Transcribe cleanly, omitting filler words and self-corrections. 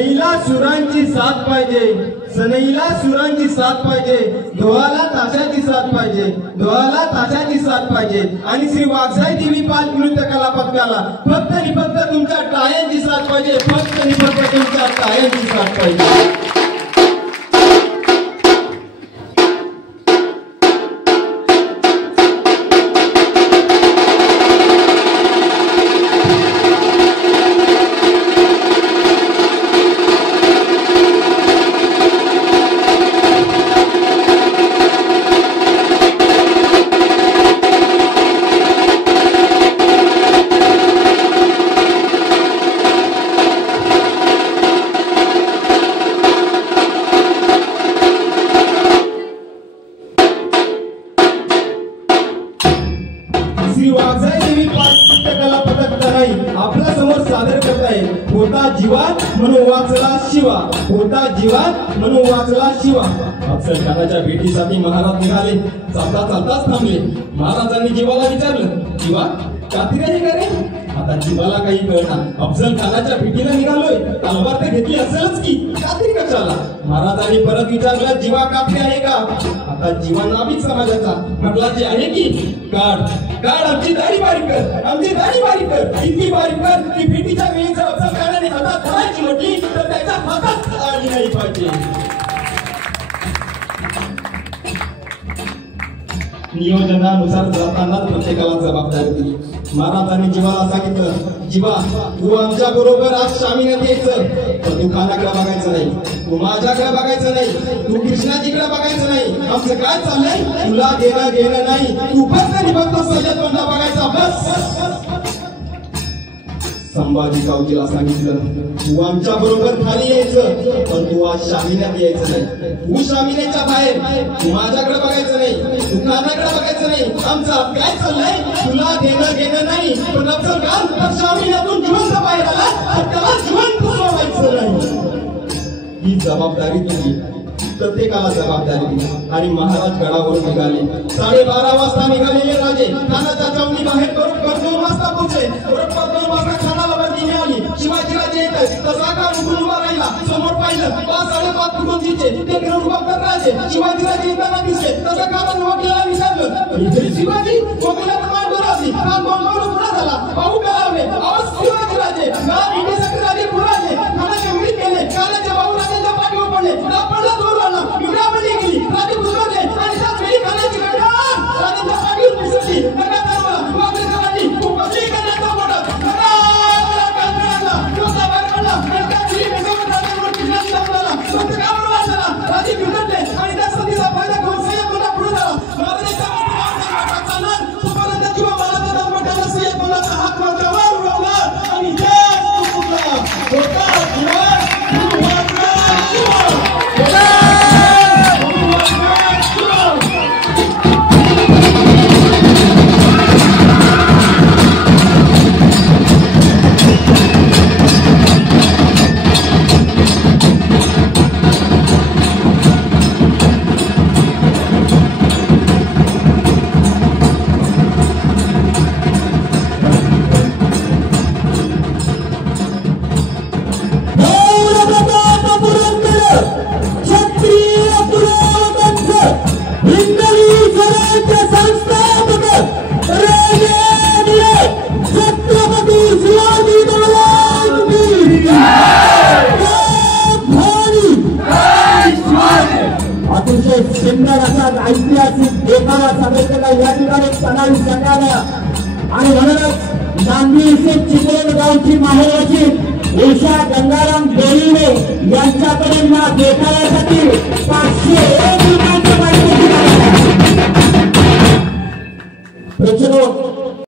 सनईला सुरांची साथ पाहिजे, सनईला सुरांची साथ पाहिजे, डोळ्याला ताशाची साथ पाहिजे, डोळ्याला ताशाची साथ पाहिजे आणि श्री वाघसाई देवी पाल नृत्य कला पथकाला फक्त आणि फक्त तुमच्या टाळ्यांची साथ पाहिजे, फक्त आणि फक्त तुमच्या टाळ्यांची साथ पाहिजे. श्री वाघसाई देवी पाल नृत्य कला पथक तराई आपल्या समोर सादर करत आहे होता जीवात म्हणून वाचला शिवा, होता जीवात म्हणून वाचला शिवा. अफजल खानाच्या भेटीसाठी महाराज निघाले, चालता चालताच थांबले. महाराजांनी जीवाला विचारलं, जीवा कात्री आहे का रे? आता जीवाला काही कळणार. अफजल खानाच्या भेटीला निघालोय, तलवार तर घेतली असेलच की, कात्री कशाला? महाराजांनी परत विचारलं, जीवा कात्री आहे का? आता जीवा नाभिक समाजाचा म्हटला जे आहे की काढ काढ आमची दाढी बारीक कर, आमची दाढी बारीक कर, इतकी बारीक कर की भेटीच्या वेळी जर अफजल खानाने हातात धरायची म्हटली तर त्याच्या हातात आली नाही पाहिजे. नियोजनानुसार जाताना प्रत्येकाला जबाबदारी दिली. महाराजांनी जीवाला सांगितलं, जीवा तू आमच्या बरोबर आज शामियात यायचं, पण तू खानाकडे बघायचं नाही, तू माझ्याकडे बघायचं नाही, तू कृष्णाजीकडे बघायचं नाही. आमचं काय चाललंय तुला देणं घेणं नाही, तू फक्त आणि फक्त सय्यदला बघायचा बस. संभाजी गावजीला सांगितलं, तू आमच्या बरोबर खाली यायचं, पण तू आज शामियात यायचं नाही, तू शामियाच्या बाहेर, तू माझ्याकडे बघायचं नाही, तू खानाकडे बघायचं नाही. आमचं काय चाललंय तुला देणं घेणं नाही, पण आमचं काल शामियातून जिवंत बाहेर आला, त्याला जिवंत सोडायचं नाही. ही जबाबदारी तुझी, प्रत्येकाला जबाबदारी दिली. आणि महाराज गडावरून निघाले. 12:30 वाजता निघालेले राजे खानाच्या छावणी बाहेर 2 वाजता पोहोचले. 2 वाजता खानाला वर्दी मिळाली. शिवाजी राजे येतात, तसा का उठून उभा राहिला. समोर पाहिलं 5-5:30 कुटुंबीचे ते घेऊन उभा राजे. शिवाजी राजे येताना दिसले, तसा खानाने वकिलाला विचारलं, शिवाजी वकिलाला मांडून राहते, काल बोलवलं पुढे झाला, पाहू कळावले. आवाज शिवाजी राजे भेटीसाठी राजे पुढे आले. खानाचे उडीत केले, खानाच्या भाऊ राजांच्या पाठीवर पडले, पडला दूर वाला विड्यामध्ये गेली. राजे घुसवले आणि त्याच वेळी खानाची गाडी राजांच्या पाठीवर पिसटली. राजे बिघडले आणि त्या संधीचा फायदा घेऊन सय्यदला पुढे झाला. किंवा महाराजांना मोठ्याला सय्यदला हात मार्गावर उडवला आणि ऐतिहासिक देखावा सादर या ठिकाणी प्रणाली करण्याला. आणि म्हणूनच नांदी येथे चिपळूण गावची माहेरची उषा गंगाराम देवीने यांच्याकडे या देखाव्यासाठी